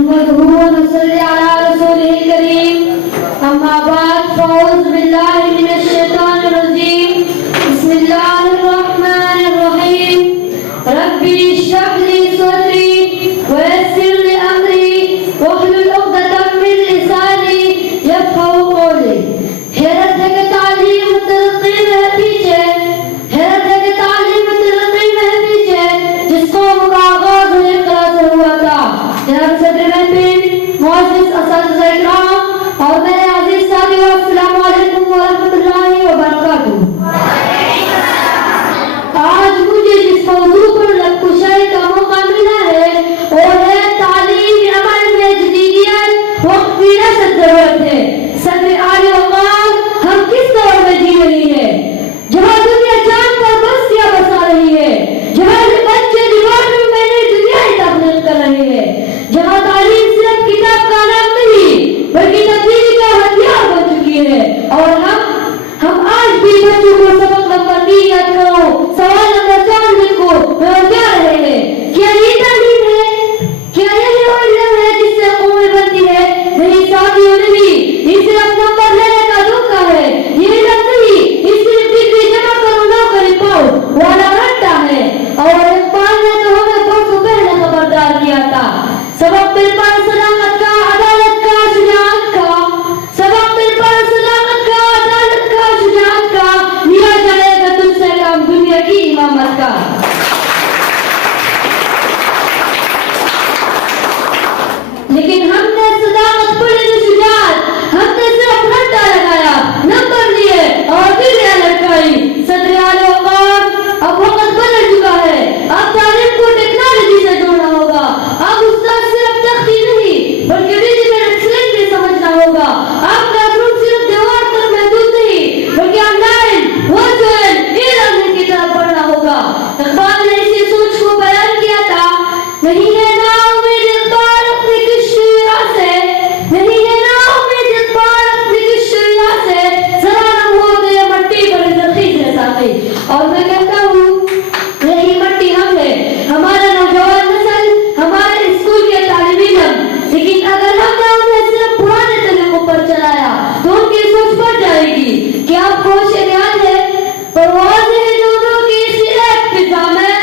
نحمده ونصلي على رسوله الكريم أما بعد فأعوذ بالله من الشيطان الرجيم بسم الله الرحمن الرحيم ربي اشرح لي صدري ويسر لي أمري واحلل عقدة من لساني يفقهوا قولي حیرت ہے کہ تعلیم ترقی میں پیچھے حیرت ہے کہ تعلیم ترقی میں پیچھے جس کو آغاز اقرا سے ہوا تھا جناب صدر محفل معزز اساتذہ اکرام اور میرے عزیز ساتھیو السلام علیکم ورحمۃ اللہ وبرکاتہ. آج مجھے جس موضوع پر لب کشائی کا موقع ملا ہے وہ ہے تعلیم عمل میں جدیدیت وقت کی نشت ضرورت ہے. صدر عالی وقار ہم کس دور میں جی رہی ہے جہاں دنیا چاند پر بستیاں بسا رہی ہے, جہاں بچے لیبارٹری میں نئی دنیا ہی تخلیق کر رہے ہیں, جہاں تعلیم صرف کتاب کا نام نہیں بلکہ تبدیلی کا ہتھیار بن چکی ہے. اور ہم آج بھی بچوں کو سبق نمبر 3 یاد کرو, سوال نمبر 4 لکھو جا رہے ہیں. کیا یہ تعلیم ہے؟ کیا یہی وہ علم ہے جس سے قومیں بنتی ہے؟ نہیں ساتھیوں, نہیں. یہ صرف نمبر لینے کا دھوکہ ہے. یہ علم نہیں, یہ صرف ڈگری جمع کرو نوکری پاؤ والا رٹا ہے. اور اقبال نے تو ہمیں برسوں پہلے خبردار کیا تھا, سبق پھر پر صداقت کا, عدالت کا, شجاعت کا. سبق پھر پر صداقت کا, عدالت کا, شجاعت کا. لیا جائے گا تجھ سے کام دنیا کی امامت کا. لیکن ہم نے صداقت پڑھی تو شجاعت, ہم نے صرف رٹا لگایا, نمبر لیے اور دنیا لٹکائی. صدر اعلی وقار اب وقت بدل چکا ہے, اب تعلیم کو ٹیکنالوجی سے جوڑنا ہوگا. اب استاد صرف تختی نہیں بلکہ ڈیجیٹل ایکسلنس بھی سمجھنا ہوگا. اب کلاس روم صرف دیوار پر محدود نہیں بلکہ on line virtual e learning کی طرف بڑھنا ہوگا. اقبال نے اسی سوچ کو بیان کیا تھا, نہیں ہے نا امید اقبال اپنی کشتیاں سے, نہیں ہے نا امید اقبال اپنی کشتیاں سے, ذرا نہ ہو تو یہ مٹی بڑی زخیز ہے ساتھی. اور میں کہتا ہوں یہی مٹی ہم ہے, ہمارا نوجوان نسل, ہمارے اسکول کے طالب علم. لیکن اگر ہم نے انہیں صرف پرانے طریقوں پر چلایا تو ان کی سوچ بڑھ جائے گی. کیا آپ کو شعر یاد ہے؟ پروازیں دونوں کی سی ایک فضا میں,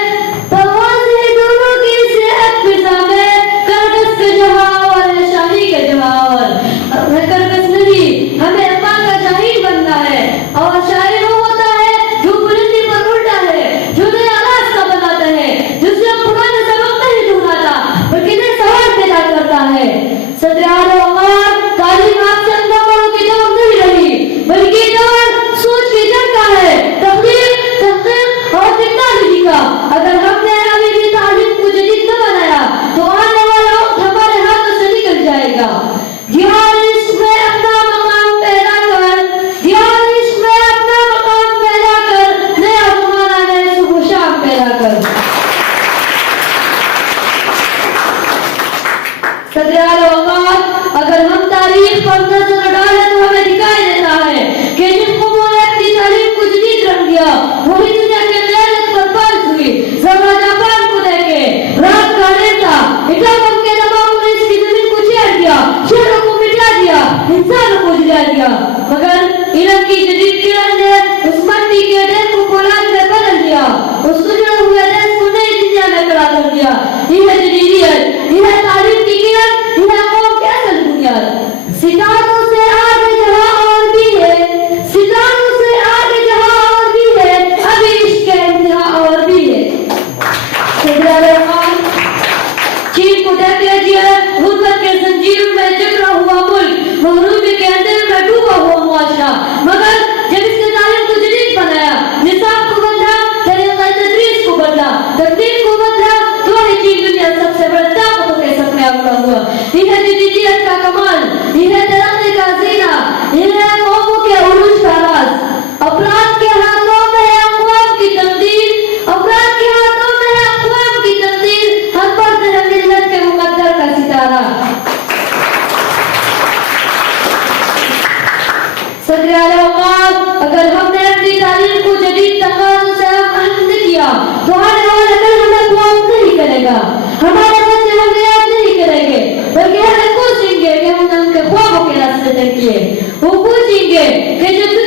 پروازیں دونوں کی سی ایک فضا میں, کرکس کے جواہر شاہی کے جواہر. کرکس نہیں, ہمیں اقبال کا شاہین بننا ہے. اور شاعر وہ ہوتا ہے جو بلندی پر اڑتا ہے, جو نیا راستہ بناتا ہے, جو صرف پرانے سبق نہیں ڈھونڈتا بلکہ نئے سوال پیدا کرتا ہے. صدر اعلی وقار تعلیم آپ سے نمبروں کی جنگ نہیں رہی بلکہ دور سوچ کی جنگ کا ہے, تحقیق اور ٹیکنالوجی کا. اگر ہم نے ابھی بھی تعلیم کو جدید نہ بنایا تو آنے والا وقت ہمارے ہاتھوں سے نکل جائے گا. جہاد عشق میں اپنا مقام پیدا کر, جہاد عشق میں اپنا مقام پیدا کر, نیا زمانہ نئے صبح و شام پیدا کر. صدر اعلی وقار اگر ہم تاریخ پر نظر ڈالیں تو ہمیں دکھائی دیتا ہے کہ جن قوموں نے اپنی تعلیم کو جدید رنگ دیا وہی دنیا کے قیادت پر فائز ہوئی. ذرا جاپان کو دیکھے, رات کا اندھیرا, اٹاموں کے دباؤ نے اس کی زمین کو چھیڑ دیا, شہروں کو مٹا دیا, انسانوں کو جلا دیا. مگر علم کی جدید کرن نے اس مٹی کے ڈھیر کو فولاد میں بدل دیا, اس اجڑے ہوئے دیش کو نئی دنیا میں کھڑا کر دیا. یہ ہے جدیدیت, یہ ہے تعلیم کی کرن, یہ ہے قوم کی اصل بنیاد. ستاروں سے آگے جہاں اور بھی ہے, ستاروں سے آگے جہاں اور بھی ہے, ابھی عشق کے انتہا اور بھی ہے. صدر اعلی وقار چین کو دیکھ لیجیے, غربت کے زنجیروں میں جکڑا ہوا ملک, محرومی کے اندر میں ڈوبا ہوا معاشرہ. مگر جب اس نے تعلیم کو جدید بنایا, نصاب کو بدلا, طریقہ تدریس کو بدلا, تقدیر کو بدلا, تو ہی چین دنیا سب سے بڑے طاقتوں کے سب میں اکڑا ہوا. یہ ہے جدیدیت کا کمال, یہ ہے ترقی کا زینہ, یہ ہے قوموں کے عروج کا راز. افراد کے ہاتھوں میں ہے اقوام کی تقدیر, افراد کے ہاتھوں میں ہے اقوام کی تقدیر, ہم پڑھتے ہیں ملت کے مقدر کا ستارہ. صدر اعلی وقار اگر ہم نے اپنی تعلیم کو جدید تقاضوں سے محدود کیا تو آنے والا کل ہمیں معاف نہیں کرے گا, ہمارے بچے ہمیں یاد نہیں کریں گے بلکہ نظر کیے. وہ پوچھیں گے کہ جب